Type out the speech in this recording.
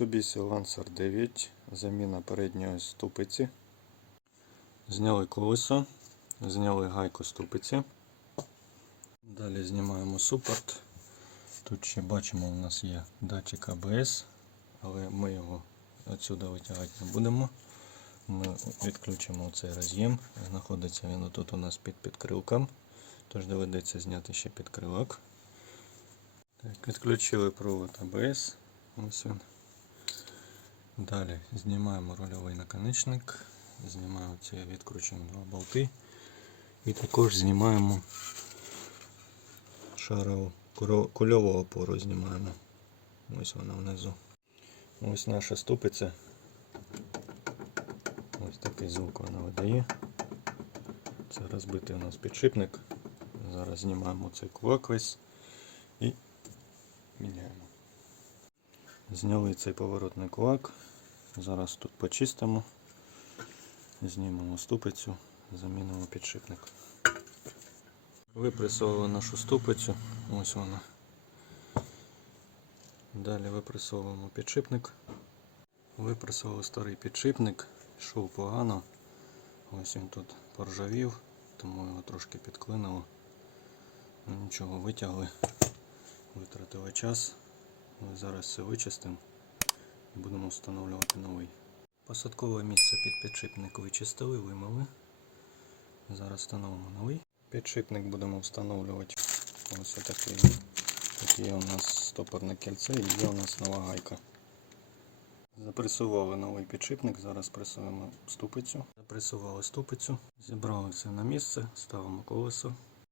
Mitsubishi Lancer 9, заміна передньої ступиці. Зняли колесо, зняли гайку ступиці. Далі знімаємо супорт. Тут ще бачимо, у нас є датчик АБС, але ми його відсюди витягати не будемо. Ми відключимо цей роз'єм. Знаходиться він тут у нас під підкрилком, тож доведеться зняти ще підкрилок. Так, відключили провод АБС. Ось він. Далі знімаємо рульовий наконечник, знімаємо ці, відкручуємо два болти і також знімаємо шарову кульову опору знімаємо. Ось вона внизу. Ось наша ступиця. Ось такий звук вона видає. Це розбитий у нас підшипник. Зараз знімаємо цей кулак весь і міняємо. Зняли цей поворотний кулак. Зараз тут почистимо. Знімемо ступицю, замінимо підшипник. Випресовували нашу ступицю. Ось вона. Далі випресовуємо підшипник. Випресовували старий підшипник. Йшов погано. Ось він тут поржавів, тому його трошки підклинило. Ну, нічого, витягли. Витратили час. Ми зараз все вичистимо і будемо встановлювати новий. Посадкове місце під підшипник вичистили, вимили. Зараз встановимо новий. Підшипник будемо встановлювати ось отакий. Тут є у нас стопорне кільце і є у нас нова гайка. Запресували новий підшипник, зараз пресуємо ступицю. Запресували ступицю, зібрали все на місце, ставимо колесо.